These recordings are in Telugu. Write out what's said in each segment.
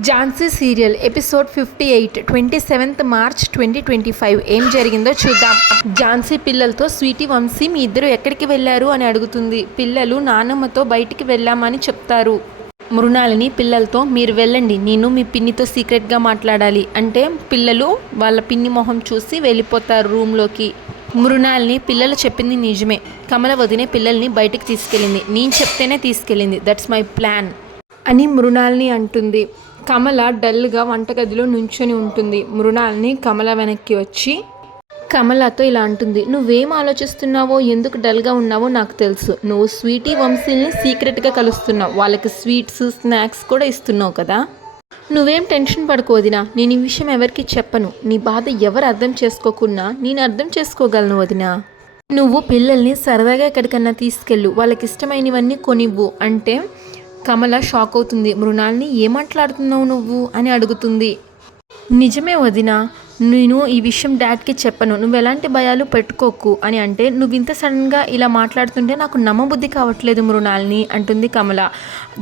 Jhansi serial episode 58 27th March 2025 ఏం జరిగిందో చూద్దాం. ఝాన్సీ పిల్లలతో స్వీటీ వంశీ మీ ఇద్దరు ఎక్కడికి వెళ్ళారు అని అడుగుతుంది. పిల్లలు నానమ్మతో బయటికి వెళ్ళామని చెప్తారు. మృణాలిని పిల్లలతో మీరు వెళ్ళండి, నేను మీ పిన్నితో సీక్రెట్గా మాట్లాడాలి అంటే పిల్లలు వాళ్ళ పిన్ని మొహం చూసి వెళ్ళిపోతారు రూమ్లోకి. మృణాలిని పిల్లలు చెప్పింది నిజమే, కమల వదినే పిల్లల్ని బయటికి తీసుకెళ్ళింది, నేను చెప్తేనే తీసుకెళ్ళింది, దట్స్ మై ప్లాన్ అని మృణాలిని అంటుంది. కమల డల్గా వంటగదిలో నుంచొని ఉంటుంది. మృణాలిని కమల వెనక్కి వచ్చి కమలతో ఇలా అంటుంది, నువ్వేం ఆలోచిస్తున్నావో, ఎందుకు డల్గా ఉన్నావో నాకు తెలుసు. నువ్వు స్వీటీ వంశీల్ని సీక్రెట్గా కలుస్తున్నావు, వాళ్ళకి స్వీట్స్ స్నాక్స్ కూడా ఇస్తున్నావు కదా. నువ్వేం టెన్షన్ పడుకోవదినా, నేను ఈ విషయం ఎవరికి చెప్పను. నీ బాధ ఎవరు అర్థం చేసుకోకున్నా నేను అర్థం చేసుకోగలను వదినా. నువ్వు పిల్లల్ని సరదాగా ఎక్కడికన్నా తీసుకెళ్ళు, వాళ్ళకి ఇష్టమైనవన్నీ కొనివ్వు అంటే కమల షాక్ అవుతుంది. మృణాలిని ఏం మాట్లాడుతున్నావు నువ్వు అని అడుగుతుంది. నిజమే వదినా, నేను ఈ విషయం డాడ్కి చెప్పను, నువ్వు ఎలాంటి భయాలు పెట్టుకోకు అని అంటే నువ్వు ఇంత సడన్గా ఇలా మాట్లాడుతుంటే నాకు నమ్మబుద్ధి కావట్లేదు మృణాలిని అంటుంది కమల.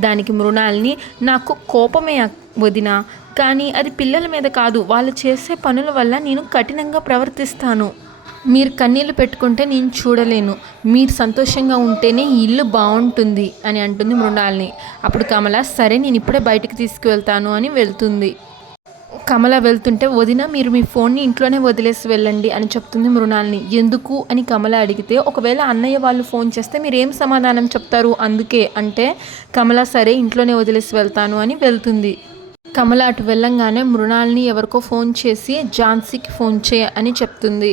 దానికి మృణాలిని నాకు కోపమే వదినా, కానీ అది పిల్లల మీద కాదు, వాళ్ళు చేసే పనుల వల్ల నేను కఠినంగా ప్రవర్తిస్తాను. మీరు కన్నీళ్ళు పెట్టుకుంటే నేను చూడలేను, మీరు సంతోషంగా ఉంటేనే ఈ ఇల్లు బాగుంటుంది అని అంటుంది మృణాలిని. అప్పుడు కమల సరే నేను ఇప్పుడే బయటికి తీసుకువెళ్తాను అని వెళ్తుంది. కమల వెళ్తుంటే వదిన మీరు మీ ఫోన్ని ఇంట్లోనే వదిలేసి వెళ్ళండి అని చెప్తుంది మృణాలిని. ఎందుకు అని కమల అడిగితే ఒకవేళ అన్నయ్య వాళ్ళు ఫోన్ చేస్తే మీరు ఏం సమాధానం చెప్తారు అందుకే అంటే కమల సరే ఇంట్లోనే వదిలేసి వెళ్తాను అని వెళ్తుంది. కమల అటు వెళ్ళంగానే మృణాలిని ఎవరికో ఫోన్ చేసి ఝాన్సీకి ఫోన్ చేయ అని చెప్తుంది.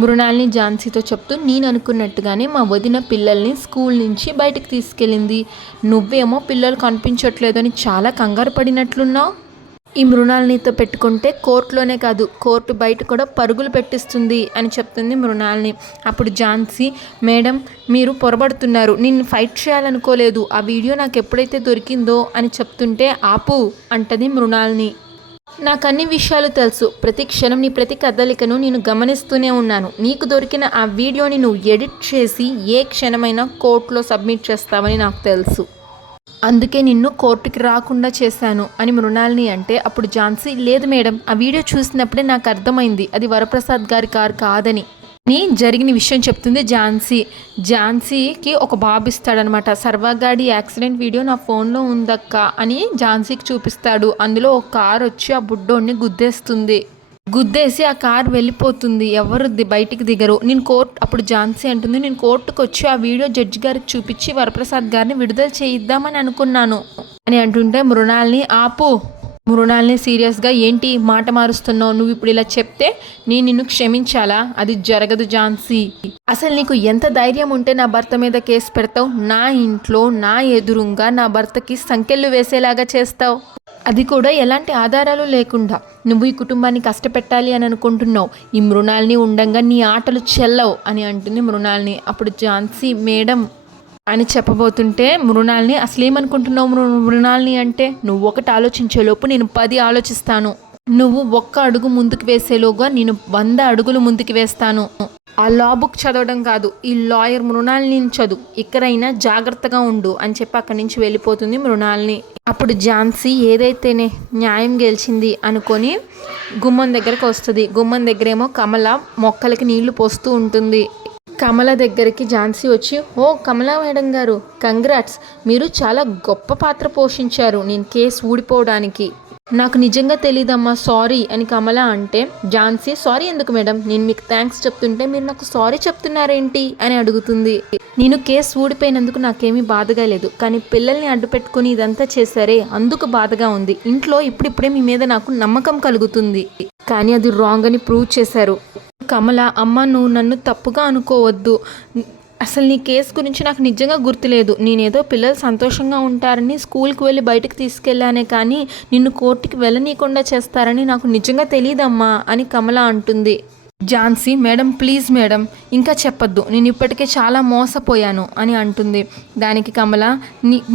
మృణాలిని ఝాన్సీతో చెప్తూ నేను అనుకున్నట్టుగానే మా వదిన పిల్లల్ని స్కూల్ నుంచి బయటకు తీసుకెళ్ళింది, నువ్వేమో పిల్లలు కనిపించట్లేదు అని చాలా కంగారు పడినట్లున్నావు. ఈ మృణాలినితో పెట్టుకుంటే కోర్టులోనే కాదు కోర్టు బయట కూడా పరుగులు పెట్టిస్తుంది అని చెప్తుంది మృణాలిని. అప్పుడు ఝాన్సీ మేడం మీరు పొరబడుతున్నారు, నేను ఫైట్ చేయాలనుకోలేదు, ఆ వీడియో నాకు ఎప్పుడైతే దొరికిందో అని చెప్తుంటే ఆపు అంటది మృణాలిని. నాకు అన్ని విషయాలు తెలుసు, ప్రతి క్షణం నీ ప్రతి కదలికను నేను గమనిస్తూనే ఉన్నాను. నీకు దొరికిన ఆ వీడియోని నువ్వు ఎడిట్ చేసి ఏ క్షణమైనా కోర్టులో సబ్మిట్ చేస్తావని నాకు తెలుసు, అందుకే నిన్ను కోర్టుకి రాకుండా చేశాను అని మృణాలిని అంటే అప్పుడు ఝాన్సీ లేదు మేడం, ఆ వీడియో చూసినప్పుడే నాకు అర్థమైంది అది వరప్రసాద్ గారి కారు కాదని అని జరిగిన విషయం చెప్తుంది ఝాన్సీ. ఝాన్సీకి ఒక బాబు ఇస్తాడనమాట. సర్వాగాడి యాక్సిడెంట్ వీడియో నా ఫోన్లో ఉందక్క అని ఝాన్సీకి చూపిస్తాడు. అందులో ఒక కారు వచ్చి ఆ బుడ్డోడిని గుద్దేసి ఆ కారు వెళ్ళిపోతుంది, ఎవరు బయటికి దిగరు. అప్పుడు ఝాన్సీ అంటుంది నేను కోర్టుకు వచ్చి ఆ వీడియో జడ్జి గారికి చూపించి వరప్రసాద్ గారిని విడుదల చేయిద్దామని అనుకున్నాను అని అంటుంటే మృణాలిని ఆపు. మృణాలిని సీరియస్గా ఏంటి మాట మారుస్తున్నావు, నువ్వు ఇప్పుడు ఇలా చెప్తే నేను నిన్ను క్షమించాలా, అది జరగదు ఝాన్సీ. అసలు నీకు ఎంత ధైర్యం ఉంటే నా భర్త మీద కేసు పెడతావు, నా ఇంట్లో నా ఎదురుగా నా భర్తకి సంకెళ్ళు వేసేలాగా చేస్తావు, అది కూడా ఎలాంటి ఆధారాలు లేకుండా. నువ్వు ఈ కుటుంబాన్ని కష్టపెట్టాలి అని అనుకుంటున్నావు, ఈ మృణాలిని ఉండంగా నీ ఆటలు చెల్లవు అని అంటుంది మృణాలిని. అప్పుడు ఝాన్సీ మేడం అని చెప్పబోతుంటే మృణాలిని అసలేమనుకుంటున్నావు మృణాలిని అంటే నువ్వు ఒకటి ఆలోచించేలోపు నేను 10 ఆలోచిస్తాను, నువ్వు 1 అడుగు ముందుకు వేసేలోగా నేను 100 అడుగులు ముందుకు వేస్తాను. ఆ లా బుక్ చదవడం కాదు, ఈ లాయర్ మృణాలిని చదువు, ఇక్కడైనా జాగ్రత్తగా ఉండు అని చెప్పి అక్కడి నుంచి వెళ్ళిపోతుంది మృణాలిని. అప్పుడు ఝాన్సీ ఏదైతేనే న్యాయం గెలిచింది అనుకొని గుమ్మం దగ్గరకు వస్తుంది. గుమ్మం దగ్గరేమో కమల మొక్కలకి నీళ్లు పోస్తూ ఉంటుంది. కమల దగ్గరికి ఝాన్సీ వచ్చి ఓ కమలా మేడం గారు కంగ్రాట్స్, మీరు చాలా గొప్ప పాత్ర పోషించారు నేను కేసు ఊడిపోవడానికి. నాకు నిజంగా తెలీదమ్మా సారీ అని కమల అంటే ఝాన్సీ సారీ ఎందుకు మేడం, నేను మీకు థ్యాంక్స్ చెప్తుంటే మీరు నాకు సారీ చెప్తున్నారేంటి అని అడుగుతుంది. నేను కేసు ఊడిపోయినందుకు నాకేమీ బాధగా లేదు, కానీ పిల్లల్ని అడ్డు పెట్టుకుని ఇదంతా చేశారే అందుకు బాధగా ఉంది. ఇంట్లో ఇప్పుడిప్పుడే మీ మీద నాకు నమ్మకం కలుగుతుంది, కానీ అది రాంగ్ అని ప్రూవ్ చేశారు. కమల అమ్మ నువ్వు నన్ను తప్పుగా అనుకోవద్దు, అసలు నీ కేసు గురించి నాకు నిజంగా గుర్తులేదు, నేనేదో పిల్లలు సంతోషంగా ఉంటారని స్కూల్కి వెళ్ళి బయటకు తీసుకెళ్ళానే కానీ నిన్ను కోర్టుకి వెళ్ళనీయకుండా చేస్తారని నాకు నిజంగా తెలియదమ్మా అని కమల అంటుంది. ఝాన్సీ మేడం ప్లీజ్ మేడం ఇంకా చెప్పొద్దు, నేను ఇప్పటికే చాలా మోసపోయాను అని అంటుంది. దానికి కమల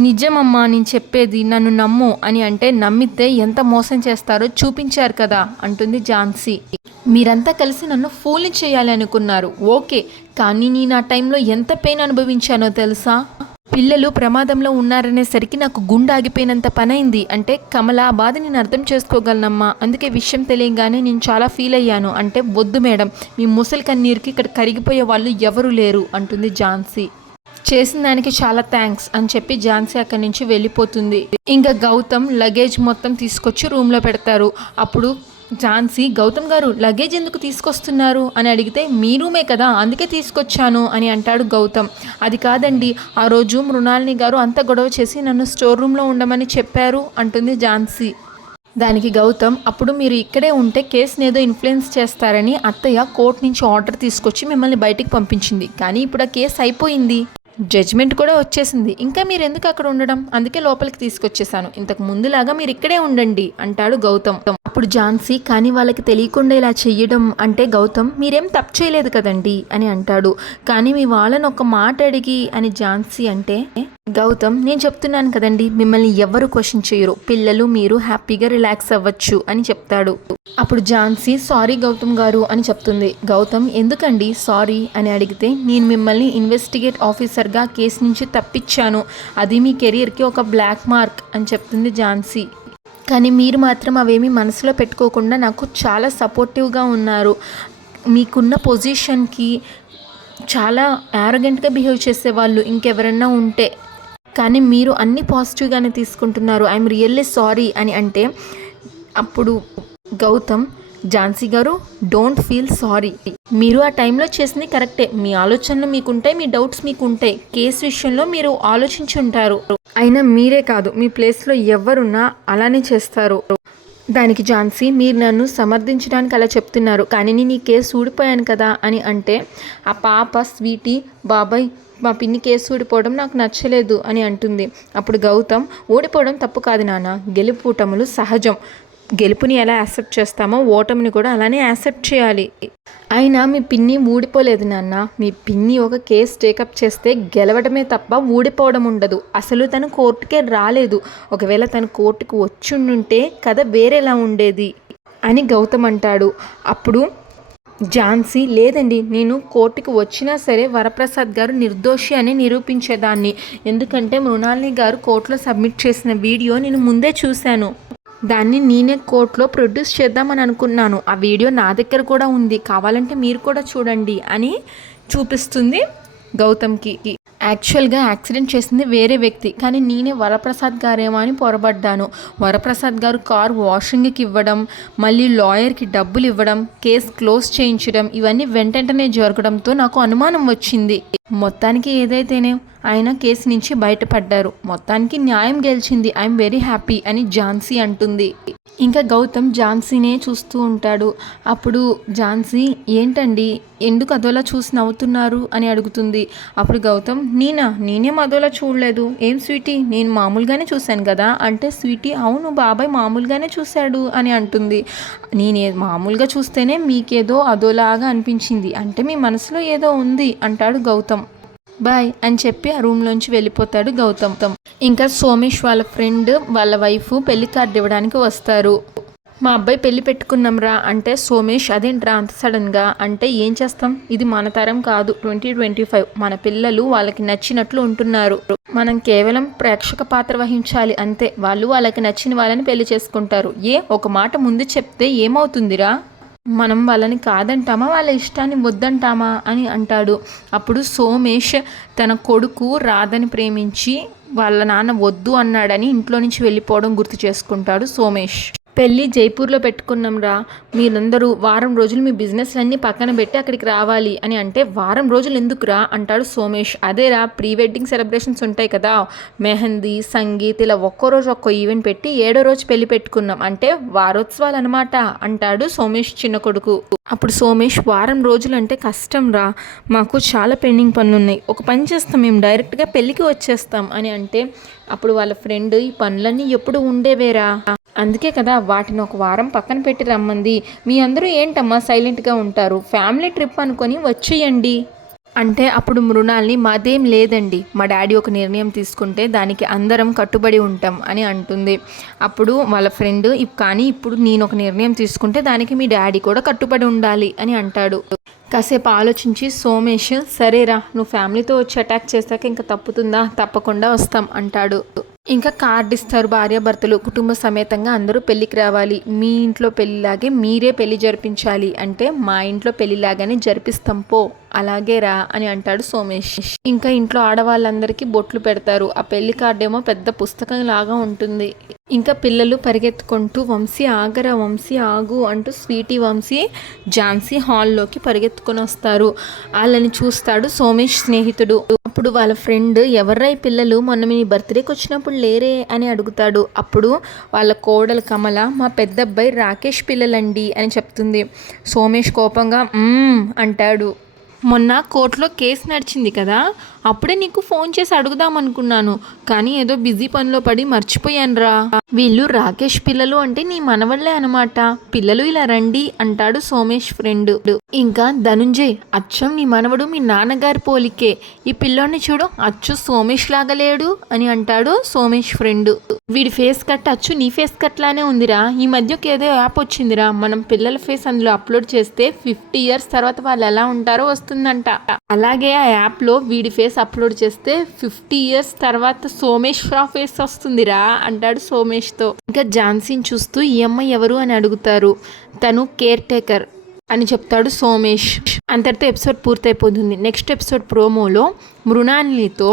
నిజమమ్మా నేను చెప్పేది, నన్ను నమ్ము అని అంటే నమ్మితే ఎంత మోసం చేస్తారో చూపించారు కదా అంటుంది ఝాన్సీ. మీరంతా కలిసి నన్ను ఫూల్ని చేయాలి అనుకున్నారు ఓకే, కానీ నేను ఆ టైంలో ఎంత పెయిన్ అనుభవించానో తెలుసా, పిల్లలు ప్రమాదంలో ఉన్నారనేసరికి నాకు గుండె ఆగిపోయినంత పనైంది. అంటే కమల ఆ బాధ నేను అర్థం చేసుకోగలనమ్మా. అందుకే విషయం తెలియగానే నేను చాలా ఫీల్ అయ్యాను. అంటే వద్దు మేడం, మీ ముసలి కన్నీరుకి ఇక్కడ కరిగిపోయే వాళ్ళు ఎవరు లేరు అంటుంది ఝాన్సీ. చేసిన దానికి చాలా థ్యాంక్స్ అని చెప్పి ఝాన్సీ అక్కడి నుంచి వెళ్ళిపోతుంది. ఇంకా గౌతమ్ లగేజ్ మొత్తం తీసుకొచ్చి రూమ్లో పెడతారు. అప్పుడు ఝాన్సీ, గౌతమ్ గారు లగేజ్ ఎందుకు తీసుకొస్తున్నారు అని అడిగితే, మీ రూమే కదా అందుకే తీసుకొచ్చాను అని అంటాడు గౌతమ్. అది కాదండి, ఆ రోజు మృణాలిని గారు అంత గొడవ చేసి నన్ను స్టోర్ రూమ్లో ఉండమని చెప్పారు అంటుంది ఝాన్సీ. దానికి గౌతమ్, అప్పుడు మీరు ఇక్కడే ఉంటే కేసుని ఏదో ఇన్ఫ్లుయెన్స్ చేస్తారని అత్తయ్య కోర్టు నుంచి ఆర్డర్ తీసుకొచ్చి మిమ్మల్ని బయటికి పంపించింది. కానీ ఇప్పుడు ఆ కేసు అయిపోయింది, జడ్జ్మెంట్ కూడా వచ్చేసింది. ఇంకా మీరు ఎందుకు అక్కడ ఉండడం, అందుకే లోపలికి తీసుకొచ్చేసాను. ఇంతకు ముందులాగా మీరు ఇక్కడే ఉండండి అంటాడు గౌతమ్. అప్పుడు ఝాన్సీ, కానీ వాళ్ళకి తెలియకుండా ఇలా చెయ్యడం అంటే గౌతమ్ మీరేం తప్పు చేయలేదు కదండి అని అంటాడు. కానీ మీ వాళ్ళని ఒక మాట అడిగి అని ఝాన్సీ అంటే, గౌతమ్ నేను చెప్తున్నాను కదండి, మిమ్మల్ని ఎవరు క్వశ్చన్ చేయరు, పిల్లలు మీరు హ్యాపీగా రిలాక్స్ అవ్వచ్చు అని చెప్తాడు. అప్పుడు ఝాన్సీ, సారీ గౌతమ్ గారు అని చెప్తుంది. గౌతమ్, ఎందుకండి సారీ అని అడిగితే, నేను మిమ్మల్ని ఇన్వెస్టిగేట్ ఆఫీసర్గా కేసు నుంచి తప్పించాను, అది మీ కెరియర్కి ఒక బ్లాక్ మార్క్ అని చెప్తుంది ఝాన్సీ. కానీ మీరు మాత్రం అవేమీ మనసులో పెట్టుకోకుండా నాకు చాలా సపోర్టివ్గా ఉన్నారు. మీకున్న పొజిషన్కి చాలా యారగెంట్గా బిహేవ్ చేసేవాళ్ళు ఇంకెవరన్నా ఉంటే, కానీ మీరు అన్ని పాజిటివ్గానే తీసుకుంటున్నారు, ఐఎమ్ రియల్లీ సారీ అని అంటే, అప్పుడు గౌతమ్, ఝాన్సీ గారు డోంట్ ఫీల్ సారీ, మీరు ఆ టైంలో చేసింది కరెక్టే, మీ ఆలోచనలు మీకుంటాయి, మీ డౌట్స్ మీకుంటాయి, కేసు విషయంలో మీరు ఆలోచించి ఉంటారు, అయినా మీరే కాదు మీ ప్లేస్లో ఎవరున్నా అలానే చేస్తారు. దానికి ఝాన్సీ, మీరు నన్ను సమర్థించడానికి అలా చెప్తున్నారు, కానీ నేను ఈ కేసు ఊడిపోయాను కదా అని అంటే, ఆ పాప స్వీటీ, బాబాయ్ మా పిన్ని కేసు ఊడిపోవడం నాకు నచ్చలేదు అని అంటుంది. అప్పుడు గౌతమ్, ఓడిపోవడం తప్పు కాదు నాన్న, గెలుపుటములు సహజం, గెలుపుని ఎలా యాక్సెప్ట్ చేస్తామో ఓటమిని కూడా అలానే యాక్సెప్ట్ చేయాలి. అయినా మీ పిన్ని ఊడిపోలేదు నాన్న, మీ పిన్ని ఒక కేసు టేకప్ చేస్తే గెలవడమే తప్ప ఊడిపోవడం ఉండదు. అసలు తను కోర్టుకే రాలేదు, ఒకవేళ తను కోర్టుకు వచ్చుండుంటే కథ వేరేలా ఉండేది అని గౌతమ్ అంటాడు. అప్పుడు ఝాన్సీ, లేదండి, నేను కోర్టుకు వచ్చినా సరే వరప్రసాద్ గారు నిర్దోషి అని నిరూపించేదాన్ని, ఎందుకంటే మృణాలిని గారు కోర్టులో సబ్మిట్ చేసిన వీడియో నేను ముందే చూశాను, దాన్ని నేనే కోర్టులో ప్రొడ్యూస్ చేద్దామని అనుకున్నాను, ఆ వీడియో నా దగ్గర కూడా ఉంది, కావాలంటే మీరు కూడా చూడండి అని చూపిస్తుంది గౌతమ్కి. యాక్చువల్గా యాక్సిడెంట్ చేసింది వేరే వ్యక్తి, కానీ నేనే వరప్రసాద్ గారేమో అని పొరబడ్డాను. వరప్రసాద్ గారు కారు వాషింగ్కి ఇవ్వడం, మళ్ళీ లాయర్కి డబ్బులు ఇవ్వడం, కేసు క్లోజ్ చేయించడం, ఇవన్నీ వెంటనే జరగడంతో నాకు అనుమానం వచ్చింది. మొత్తానికి ఏదైతేనే ఆయన కేసు నుంచి బయటపడ్డారు, మొత్తానికి న్యాయం గెలిచింది, ఐఎమ్ వెరీ హ్యాపీ అని ఝాన్సీ అంటుంది. ఇంకా గౌతమ్ ఝాన్సీనే చూస్తూ ఉంటాడు. అప్పుడు ఝాన్సీ, ఏంటండి ఎందుకు అదోలా చూసి నవ్వుతున్నారు అని అడుగుతుంది. అప్పుడు గౌతమ్, నేనేం అదోలా చూడలేదు, ఏం స్వీటీ నేను మామూలుగానే చూశాను కదా అంటే, స్వీటీ అవును బాబాయ్ మామూలుగానే చూశాడు అని అంటుంది. నేనే మామూలుగా చూస్తేనే మీకేదో అదోలాగా అనిపించింది, అంటే మీ మనసులో ఏదో ఉంది అంటాడు గౌతమ్. బాయ్ అని చెప్పి ఆ రూమ్లోంచి వెళ్ళిపోతాడు గౌతమ్. ఇంకా సోమేష్ వాళ్ళ ఫ్రెండ్ వాళ్ళ వైఫ్ పెళ్లి కార్డు ఇవ్వడానికి వస్తారు. మా అబ్బాయి పెళ్లి పెట్టుకున్నాం రా అంటే, సోమేష్ అదేంట్రా అంత సడన్గా అంటే, ఏం చేస్తాం, ఇది మన తరం కాదు, 2025, మన పిల్లలు వాళ్ళకి నచ్చినట్లు ఉంటున్నారు, మనం కేవలం ప్రేక్షక పాత్ర వహించాలి అంతే, వాళ్ళు వాళ్ళకి నచ్చిన వాళ్ళని పెళ్లి చేసుకుంటారు, ఒక మాట ముందు చెప్తే ఏమవుతుందిరా, మనం వాళ్ళని కాదంటామా వాళ్ళ ఇష్టాన్ని వద్దంటామా అని అంటాడు. అప్పుడు సోమేష్ తన కొడుకు రాధని ప్రేమించి వాళ్ళ నాన్న వద్దు అన్నాడని ఇంట్లో నుంచి వెళ్ళిపోవడం గుర్తు చేసుకుంటాడు సోమేష్. పెళ్ళి జైపూర్లో పెట్టుకున్నాం రా, మీరందరూ వారం రోజులు మీ బిజినెస్లన్నీ పక్కన పెట్టి అక్కడికి రావాలి అని అంటే, వారం రోజులు ఎందుకురా అంటాడు సోమేష్. అదేరా ప్రీ వెడ్డింగ్ సెలబ్రేషన్స్ ఉంటాయి కదా, మెహందీ సంగీత్ ఇలా ఒక్కో రోజు ఒక్కో ఈవెంట్ పెట్టి 7వ రోజు పెళ్లి పెట్టుకున్నాం అంటే వారోత్సవాలు అనమాట అంటాడు సోమేష్ చిన్న కొడుకు. అప్పుడు సోమేష్, వారం రోజులు అంటే కష్టం రా, మాకు చాలా పెండింగ్ పనులు ఉన్నాయి, ఒక పని చేస్తాం మేము డైరెక్ట్గా పెళ్ళికి వచ్చేస్తాం అని అంటే, అప్పుడు వాళ్ళ ఫ్రెండ్, ఈ పనులన్నీ ఎప్పుడు ఉండేవేరా, అందుకే కదా వాటిని ఒక వారం పక్కన పెట్టి రమ్మంది, మీ అందరూ ఏంటమ్మా సైలెంట్గా ఉంటారు, ఫ్యామిలీ ట్రిప్ అనుకొని వచ్చేయండి అంటే అప్పుడు మృణాల్ని మాదేం లేదండి, మా డాడీ ఒక నిర్ణయం తీసుకుంటే దానికి అందరం కట్టుబడి ఉంటాం అని అంటుంది. అప్పుడు వాళ్ళ ఫ్రెండ్ కానీ ఇప్పుడు నేను ఒక నిర్ణయం తీసుకుంటే దానికి మీ డాడీ కూడా కట్టుబడి ఉండాలి అని అంటాడు. కాసేపు ఆలోచించి సోమేష్, సరేరా నువ్వు ఫ్యామిలీతో వచ్చి అటాక్ చేశాక ఇంకా తప్పుతుందా, తప్పకుండా వస్తాం అంటాడు. ఇంకా కార్డు ఇస్తారు భార్యాభర్తలు కుటుంబ సమేతంగా అందరూ పెళ్ళికి రావాలి, మీ ఇంట్లో పెళ్ళిలాగే మీరే పెళ్లి జరిపించాలి అంటే మా ఇంట్లో పెళ్ళిలాగానే జరిపిస్తాం పో, అలాగే రా అని అంటాడు సోమేష్. ఇంకా ఇంట్లో ఆడవాళ్ళందరికీ బొట్లు పెడతారు. ఆ పెళ్లి కార్డేమో పెద్ద పుస్తకం లాగా ఉంటుంది. ఇంకా పిల్లలు పరిగెత్తుకుంటూ వంశీ ఆగరా, వంశీ ఆగు అంటూ స్వీటీ, వంశీ, ఝాన్సీ హాల్లోకి పరిగెత్తుకొని వస్తారు. వాళ్ళని చూస్తాడు సోమేష్ స్నేహితుడు. అప్పుడు వాళ్ళ ఫ్రెండ్, ఎవర్రా ఈ పిల్లలు, మొన్న మీ బర్త్డేకి వచ్చినప్పుడు లేరే అని అడుగుతాడు. అప్పుడు వాళ్ళ కోడలు కమల, మా పెద్ద అబ్బాయి రాకేష్ పిల్లలండి అని చెప్తుంది. సోమేష్ కోపంగా అంటాడు. మొన్న కోర్టులో కేసు నడిచింది కదా, అప్పుడే నీకు ఫోన్ చేసి అడుగుదాం అనుకున్నాను, కానీ ఏదో బిజీ పనిలో పడి మర్చిపోయానురా. వీళ్ళు రాకేష్ పిల్లలు అంటే నీ మనవళ్ళే అనమాట, పిల్లలు ఇలా రండి అంటాడు సోమేష్ ఫ్రెండ్. ఇంకా ధనుంజయ్, అచ్చం నీ మనవడు మీ నాన్నగారి పోలికే, ఈ పిల్లోని చూడు అచ్చు సోమేష్ లాగా లేడు అని అంటాడు సోమేష్ ఫ్రెండ్. వీడి ఫేస్ కట్ అచ్చు నీ ఫేస్ కట్ లానే ఉందిరా, ఈ మధ్యకి ఏదో యాప్ వచ్చిందిరా, మనం పిల్లల ఫేస్ అందులో అప్లోడ్ చేస్తే 50 years తర్వాత వాళ్ళు ఎలా ఉంటారో వస్తుందంట. అలాగే ఆ యాప్లో వీడి ఫేస్ అప్లోడ్ చేస్తే 50 years తర్వాత సోమేష్ ఫేస్ వస్తుందిరా అంటాడు సోమేష్తో. ఇంకా ఝాన్సీని చూస్తూ ఈ అమ్మాయి ఎవరు అని అడుగుతారు. తను కేర్ టేకర్ అని చెప్తాడు సోమేష్. అంతటితో ఎపిసోడ్ పూర్తయిపోతుంది. నెక్స్ట్ ఎపిసోడ్ ప్రోమోలో మృణాలినితో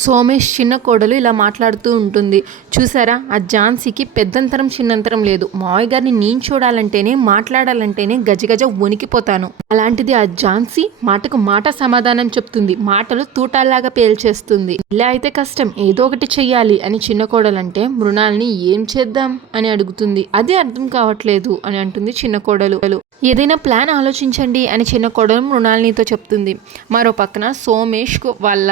సోమేష్ చిన్న కోడలు ఇలా మాట్లాడుతూ ఉంటుంది. చూసారా, ఆ ఝాన్సీకి పెద్దంతరం చిన్నంతరం లేదు, మావయ్య గారిని నేను చూడాలంటేనే మాట్లాడాలంటేనే గజగజ వణికిపోతాను, అలాంటిది ఆ ఝాన్సీ మాటకు మాట సమాధానం చెప్తుంది, మాటలు తూటాల్లాగా పేల్చేస్తుంది. ఇలా అయితే కష్టం, ఏదో ఒకటి చెయ్యాలి అని చిన్న కోడలంటే మృణాల్ని ఏం చేద్దాం అని అడుగుతుంది. అదే అర్థం కావట్లేదు అని అంటుంది చిన్న కోడలు. ఏదైనా ప్లాన్ ఆలోచించండి అని చిన్న కోడలు మృణాలినితో చెప్తుంది. మరో పక్కన సోమేష్ వాళ్ళ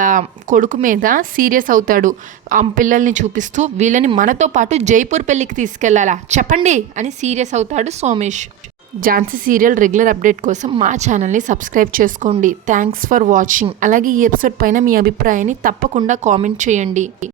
కొడుకు మీద సీరియస్ అవుతాడు. ఆ పిల్లల్ని చూపిస్తూ వీళ్ళని మనతో పాటు జైపూర్ పెళ్ళికి తీసుకెళ్లాలా చెప్పండి అని సీరియస్ అవుతాడు Somesh. Jhansi serial regular update కోసం మా ఛానల్ని సబ్స్క్రైబ్ చేసుకోండి. Thanks for watching. అలాగే ఈ ఎపిసోడ్ పైన మీ అభిప్రాయాన్ని తప్పకుండా కామెంట్ చేయండి.